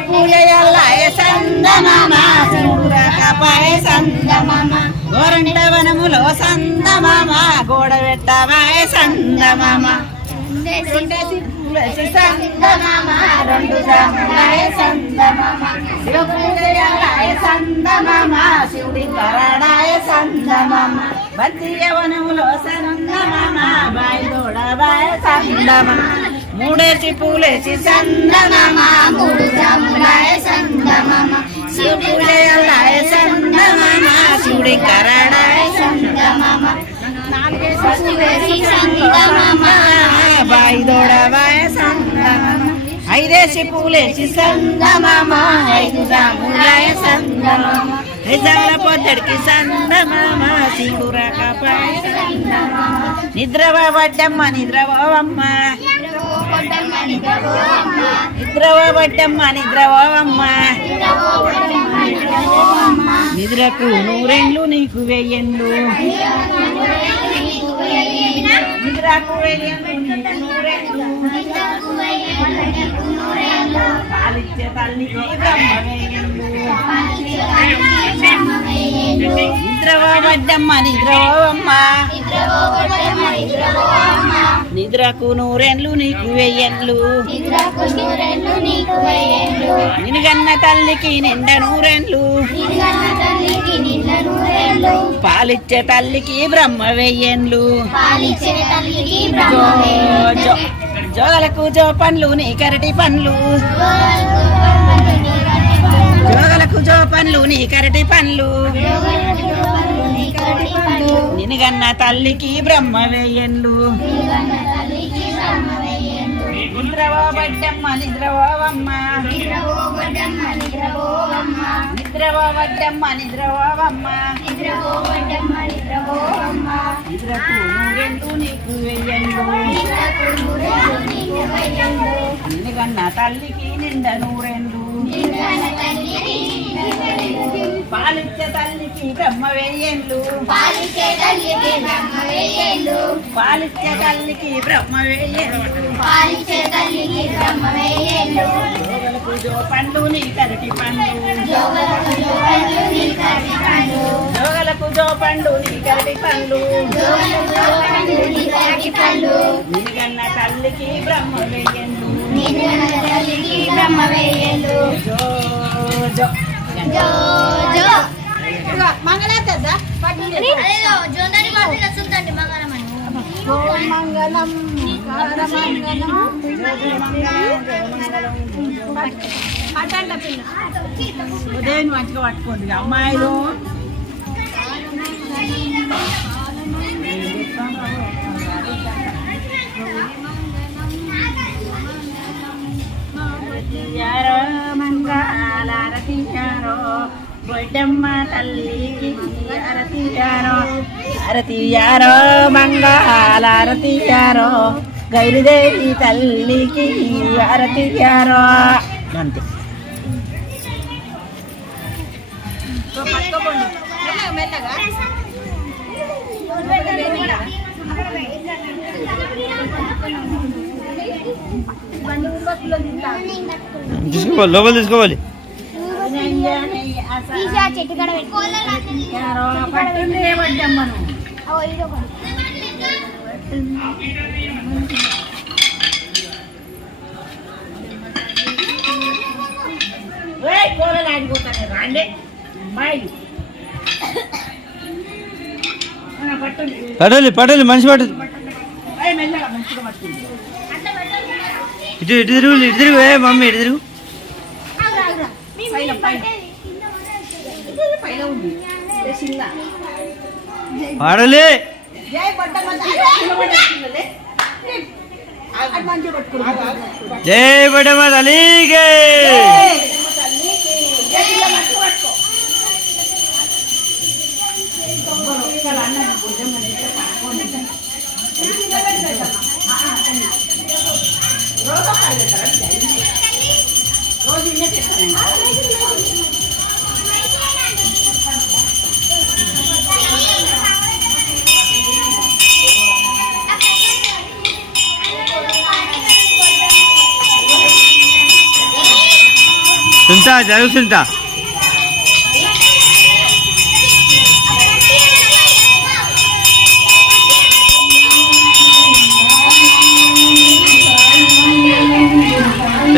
పూలయల్లాయ సందమామ కాపాయ సందమామ గోరంటవనములో సందమామ గోడ పెట్టవాయ సందమామ సందమామ రెండు జాములాయ సందమామ పూలయల్లాయ సందమామ శివుడి కరాడాయ సందమామ బంతియవనములో సందమామ బాయి దోడవాయ సందమామ మూడేసి పూలేసి సందమామ మూడు జాములాయ సందమామ శివులయల్లాయ సందమామ శివుడి కరాడాయ సందమామ నాలుగేసి సందమామ బాయి దోడవాయ సందమామ ఐదేసి పూలేసి సందమామ ఐదు జాములాయ సందమామ నిజాల పొద్దడికి సందమామ సింగురాకపాయ సందమామ నిద్రవడ్డమ్మ నిద్రవమ్మ నిద్రవడ్డమ్మ నిద్రవమ్మ నిద్రకు నూరెండ్లు నీకు వెయ్యండ్లు నిద్రకు నూరెండ్లు పాలిచ్చే తల్లికి బ్రహ్మ వెయ్యండ్లు నిద్రవడ్డమ్మ నిద్రవమ్మ నిద్రకు నూరెండ్లు నీకు వెయ్యండ్లు నిన్గన్న తల్లికి నిండ నూరెండ్లు పాలిచ్చే తల్లికి బ్రహ్మ వెయ్యండ్లు జోగలకు జో పండ్లు నీ కరటి పండ్లు జోగలకు జో పండ్లు నీ కరటి పండ్లు నిన్గన్న తల్లికి బ్రహ్మ వెయ్యండ్లు నిద్రవడ్డమ్మ నిద్రవమ్మ నిద్రవడ్డమ్మ నిద్రవమ్మ నిద్రకు నూరెండ్లు నీకు వెయ్యండ్లు నిన్గన్న తల్లికి నిండ నూరెండ్లు పాలిచ్చే తల్లికి బ్రహ్మ వెయ్యండ్లు పాలిచ్చే తల్లికి బ్రహ్మ వెయ్యండ్లు జోగలకు జో పండ్లు నీ కరటి పండ్లు జోగలకు జో పండ్లు నీ కరటి పండ్లు నిన్గన్న తల్లికి బ్రహ్మ వెయ్యండ్లు జో జో మంగళం ఉదయం మంచిగా పట్టుకోండి అమ్మాయిలు మంగళారతియారో బొడ్డమ్మ తల్లికి అరతియారో అరతియారో మంగళారతియారో గౌరీదేవి తల్లికి అరతియారో అంతే తీసుకోవాలి లోపల తీసుకోవాలి పడాలి పడాలి మనిషి పట్టదు ఇటు ఇటు తిరుగు ఇటు తిరుగు మమ్మీ ఇటు తిరుగు పాడాలి జై బడమ్మ తల్లికి సుంత జరుగు సుంత.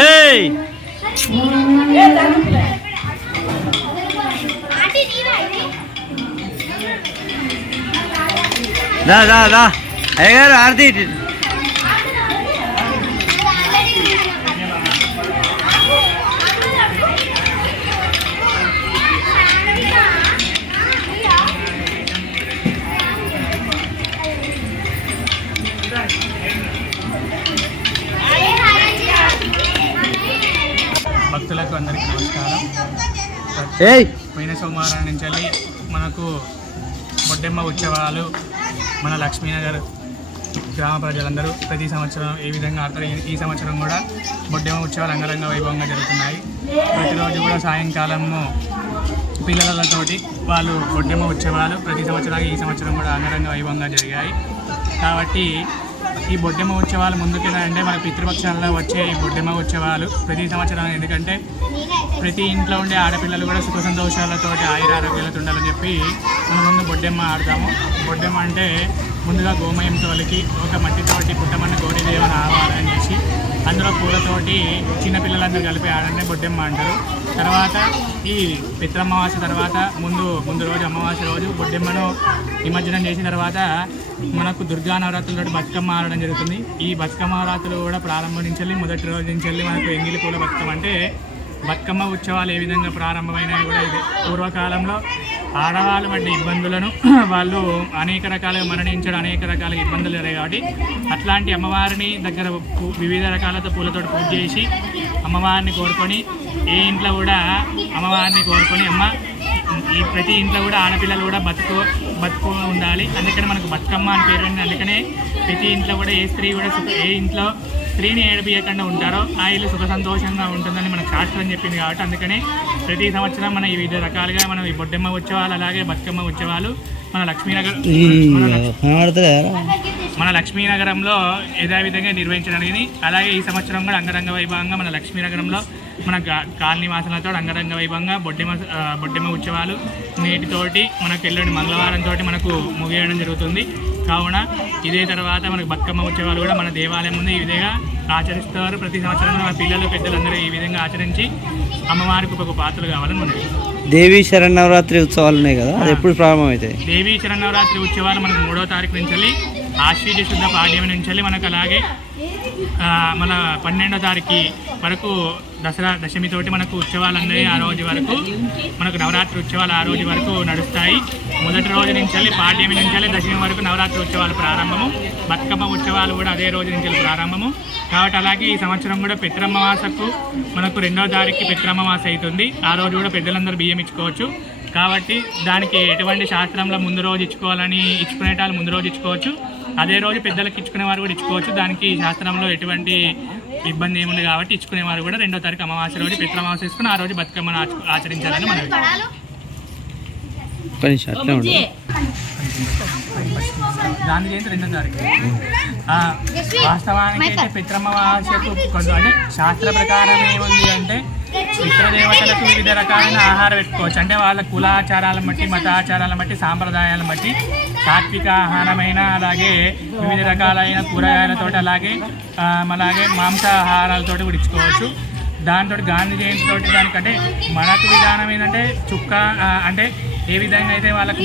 ఏయ్ దా దా దా అయ్యగారు ఆరతి. భక్తులకు అందరికీ నమస్కారం. పోయిన సోమవారం నుంచి మనకు బొడ్డెమ్మ ఉత్సవాలు మన లక్ష్మీనగర్ గ్రామ ప్రజలందరూ ప్రతి సంవత్సరం ఏ విధంగా ఆడతారు. ఈ సంవత్సరం కూడా బొడ్డెమ్మ ఉత్సవాలు అంగరంగ వైభవంగా జరుగుతున్నాయి. ప్రతిరోజు కూడా సాయంకాలము పిల్లలతోటి వాళ్ళు బొడ్డెమ్మ ఉత్సవాలు ప్రతి సంవత్సరానికి ఈ సంవత్సరం కూడా అంగరంగ వైభవంగా జరిగాయి. కాబట్టి ఈ బొడ్డెమ్మ ఉత్సవాలు ముందుకెళ్ళాలంటే మన పితృపక్షాల్లో వచ్చే ఈ బొడ్డెమ్మ ఉత్సవాలు ప్రతి సంవత్సరం, ఎందుకంటే ప్రతి ఇంట్లో ఉండే ఆడపిల్లలు కూడా సుఖ సంతోషాలతో ఆయురారోగ్యాలతో ఉండాలని చెప్పి మనం ముందు బొడ్డెమ్మ ఆడతాము. బొడ్డెమ్మ అంటే ముందుగా గోమయం తోలికి ఒక మట్టితోటి పుట్టమన్న గౌరీదేవని ఆవాలని చేసి అందులో పూలతోటి చిన్నపిల్లలందరూ కలిపి ఆడంటే బొడ్డెమ్మ అంటారు. తర్వాత ఈ పిత్రమావాస్య తర్వాత ముందు రోజు అమావాస్య రోజు బొడ్డెమ్మను నిమజ్జనం చేసిన తర్వాత మనకు దుర్గా నవరాత్రులతో బతుకమ్మ ఆడడం జరుగుతుంది. ఈ బతుకమ్మ నవరాత్రులు కూడా ప్రారంభం నుంచి మొదటి రోజు నుంచి మనకు ఎంగిలి పూల బతుకమ్మ అంటే బతుకమ్మ ఉత్సవాలు ఏ విధంగా ప్రారంభమైనవి కూడా ఇది. పూర్వకాలంలో ఆడవాళ్ళు వంటి ఇబ్బందులను వాళ్ళు అనేక రకాలుగా మరణించడం, అనేక రకాల ఇబ్బందులు జరిగాయి. కాబట్టి అట్లాంటి అమ్మవారిని దగ్గర వివిధ రకాలతో పూలతోటి పూజ చేసి అమ్మవారిని కోరుకొని ఏ ఇంట్లో కూడా అమ్మవారిని కోరుకొని అమ్మ ఈ ప్రతి ఇంట్లో కూడా ఆడపిల్లలు కూడా బతుకు ఉండాలి, అందుకని మనకు బతుకమ్మ అని పేరు. అందుకనే ప్రతి ఇంట్లో కూడా ఏ స్త్రీ కూడా ఏ ఇంట్లో స్త్రీని ఏడిపియకుండా ఉంటారో ఆ ఇల్లు సుఖ సంతోషంగా ఉంటుందని మనకు శాస్త్రం చెప్పింది. కాబట్టి అందుకనే ప్రతి సంవత్సరం మన ఈ వివిధ రకాలుగా మనం ఈ బొడ్డెమ్మ ఉత్సవాలు అలాగే బతుకమ్మ ఉత్సవాలు మన లక్ష్మీనగరంలో యథావిధంగా నిర్వహించడానికి, అలాగే ఈ సంవత్సరం కూడా అంగరంగ వైభవంగా మన లక్ష్మీనగరంలో మన కాలనీ వాసనలతో అంగరంగ వైభవంగా బొడ్డెమ్మ ఉత్సవాలు నేటితోటి మనకు ఎల్లుండి మంగళవారం తోటి మనకు ముగియడం జరుగుతుంది. కావున ఇదే తర్వాత మనకు బతుకమ్మ ఉత్సవాలు కూడా మన దేవాలయం ముందు ఈ విధంగా ఆచరిస్తారు. ప్రతి సంవత్సరం మన పిల్లలు పెద్దలందరూ ఈ విధంగా ఆచరించి అమ్మవారికి ఒక పాత్రలు కావాలని మనకి. దేవీ శరన్నవరాత్రి ఉత్సవాలు ఉన్నాయి కదా, అది ఎప్పుడు ప్రారంభమవుతాయి? దేవీ శరన్నవరాత్రి ఉత్సవాలు మనకు 3వ తారీఖు నుంచి ఆశ్వీజ శుద్ధ పాడ్యమి నుంచి మనకు, అలాగే మన 12వ తారీఖు వరకు దసరా దశమితోటి మనకు ఉత్సవాలు అన్నీ ఆ రోజు వరకు మనకు నవరాత్రి ఉత్సవాలు ఆ రోజు వరకు నడుస్తాయి. మొదటి రోజు నుంచి పాడ్యమి నుంచి దశమి వరకు నవరాత్రి ఉత్సవాలు ప్రారంభము. బతుకమ్మ ఉత్సవాలు కూడా అదే రోజు నుంచి ప్రారంభము. కాబట్టి అలాగే ఈ సంవత్సరం కూడా పిత్రమ్మవాసకు మనకు 2వ తారీఖు పిత్రమ్మవాస అవుతుంది. ఆ రోజు కూడా పెద్దలందరూ బియ్యం ఇచ్చుకోవచ్చు. కాబట్టి దానికి ఎటువంటి శాస్త్రంలో ముందు రోజు ఇచ్చుకునేటాలు ముందు రోజు ఇచ్చుకోవచ్చు, అదే రోజు పెద్దలకు ఇచ్చుకునేవారు కూడా ఇచ్చుకోవచ్చు. దానికి శాస్త్రంలో ఎటువంటి ఇబ్బంది ఏముంది కాబట్టి ఇచ్చుకునేవారు కూడా 2వ తారీఖు అమావాస్య రోజు పిత్రమావాస తీసుకుని ఆ రోజు బతుకమ్మను ఆచరించాలని మనవి. గాంధీ జయంతి 2వ తారీఖు. వాస్తవానికి అయితే పిత్రమావాస్యకు కొంచెం అంటే శాస్త్ర ప్రకారం ఏముంది అంటే పితృదేవతలకు వివిధ రకాలైన ఆహారం పెట్టుకోవచ్చు. అంటే వాళ్ళ కులాచారాలను బట్టి, మతాచారాలను బట్టి, సాంప్రదాయాలను బట్టి సాత్విక ఆహారమైన, అలాగే వివిధ రకాలైన కూరగాయలతో, అలాగే మాంసాహారాలతో కూడా ఇచ్చుకోవచ్చు. దాంతో గాంధీ జయంతి తోటి దానికంటే మనకు విధానం ఏంటంటే అంటే ఏ విధంగా అయితే వాళ్ళకు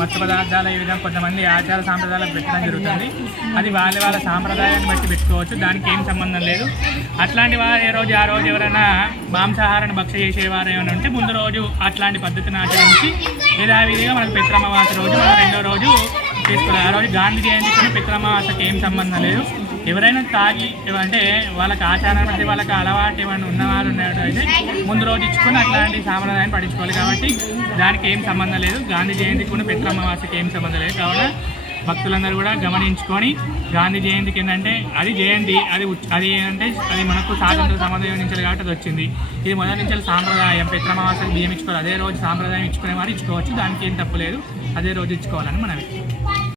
మత్తు పదార్థాలు ఏ విధంగా కొంతమంది ఆచార సాంప్రదాయాలకు పెట్టడం జరుగుతుంది. అది వాళ్ళ సాంప్రదాయాన్ని బట్టి పెట్టుకోవచ్చు, దానికి ఏం సంబంధం లేదు. అట్లాంటి వారు ఆ రోజు ఎవరైనా మాంసాహారాన్ని భక్ష చేసేవారు ఏమైనా ఉంటే ముందు రోజు అట్లాంటి పద్ధతిని ఆచరించి యథావిధిగా మనకు పిత్రమావాస రోజు మన 2వ రోజు చేసుకోవాలి. ఆ రోజు గాంధీ జయంతికి పిత్రమావాసకి ఏం సంబంధం లేదు. ఎవరైనా తాగి అంటే వాళ్ళకి ఆచారం అంటే వాళ్ళకి అలవాటు ఏమైనా ఉన్నవారు ఉన్నట్టయితే ముందు రోజు ఇచ్చుకొని అట్లాంటి సాంప్రదాయాన్ని పట్టించుకోవాలి. కాబట్టి దానికి ఏం సంబంధం లేదు. గాంధీ జయంతికి కూడా పిత్రమావాసకి ఏం సంబంధం లేదు. కావున భక్తులందరూ కూడా గమనించుకొని గాంధీ జయంతికి ఏంటంటే అది జయంతి, అది ఏంటంటే అది మనకు స్వాతంత్ర సమన్వయం నుంచి కాబట్టి అది వచ్చింది. ఇది మొదటి నుంచి సాంప్రదాయం. పిత్రమావాసకి బియ్యం ఇచ్చుకోవాలి, అదే రోజు సాంప్రదాయం ఇచ్చుకునేవారు ఇచ్చుకోవచ్చు, దానికి ఏం తప్పు లేదు. అదే రోజు ఇచ్చుకోవాలని మనవి.